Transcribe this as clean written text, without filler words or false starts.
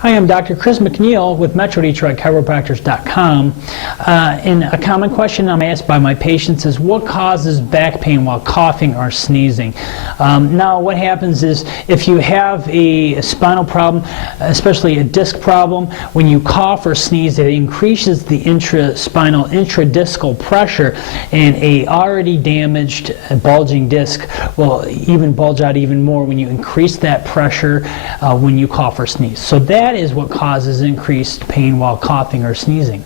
Hi, I'm Dr. Chris McNeil with MetroDetroitChiropractors.com. And a common question I'm asked by my patients is, what causes back pain while coughing or sneezing? Now, what happens is, if you have a spinal problem, especially a disc problem, when you cough or sneeze, it increases the intraspinal, intradiscal pressure, and a already damaged bulging disc will even bulge out even more when you increase that pressure when you cough or sneeze. So that is what causes increased pain while coughing or sneezing.